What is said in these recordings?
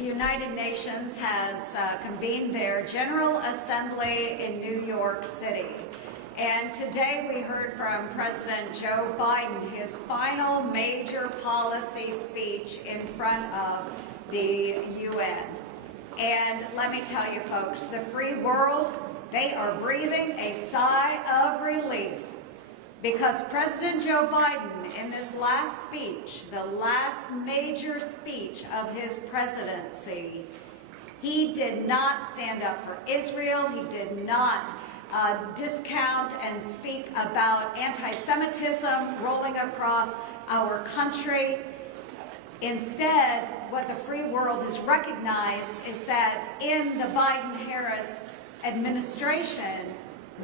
The United Nations has convened their General Assembly in New York City. And today we heard from President Joe Biden, his final major policy speech in front of the UN. And let me tell you folks, the free world, they are breathing a sigh of relief, because President Joe Biden, in this last speech, the last major speech of his presidency, he did not stand up for Israel. He did not discount and speak about anti-Semitism rolling across our country. Instead, what the free world has recognized is that in the Biden-Harris administration,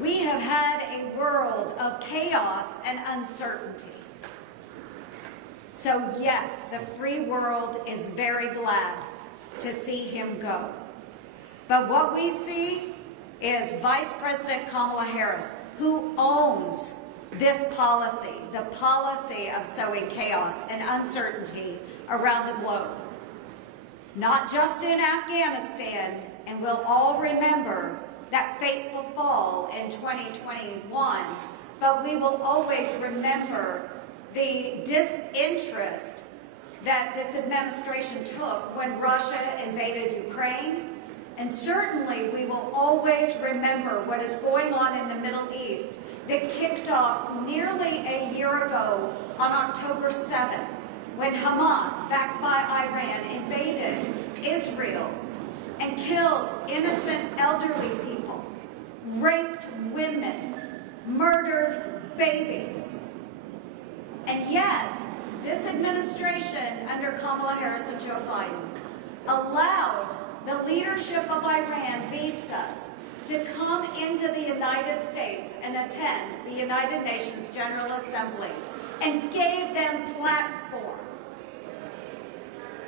we have had a world of chaos and uncertainty. So yes, the free world is very glad to see him go. But what we see is Vice President Kamala Harris, who owns this policy, the policy of sowing chaos and uncertainty around the globe. Not just in Afghanistan, and we'll all remember that fateful fall in 2021, but we will always remember the disinterest that this administration took when Russia invaded Ukraine. And certainly we will always remember what is going on in the Middle East that kicked off nearly a year ago on October 7th, when Hamas, backed by Iran, invaded Israel and killed innocent elderly people, raped women, murdered babies. And yet, this administration under Kamala Harris and Joe Biden allowed the leadership of Iran visas to come into the United States and attend the United Nations General Assembly and gave them platform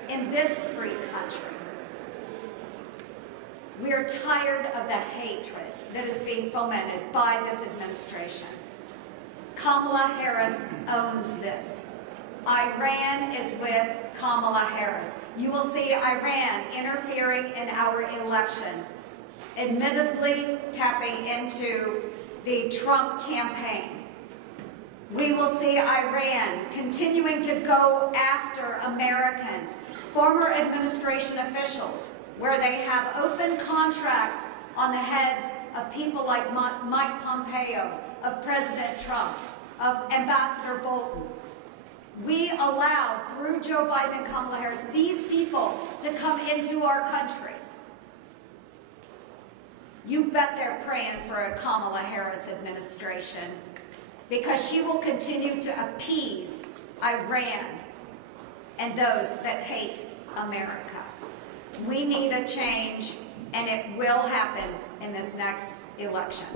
in this free country. We are tired of the hatred that is being fomented by this administration. Kamala Harris owns this. Iran is with Kamala Harris. You will see Iran interfering in our election, admittedly tapping into the Trump campaign. We will see Iran continuing to go after Americans, former administration officials, where they have open contracts on the heads of people like Mike Pompeo, of President Trump, of Ambassador Bolton. We allowed, through Joe Biden and Kamala Harris, these people to come into our country. You bet they're praying for a Kamala Harris administration, because she will continue to appease Iran and those that hate America. We need a change, and it will happen in this next election.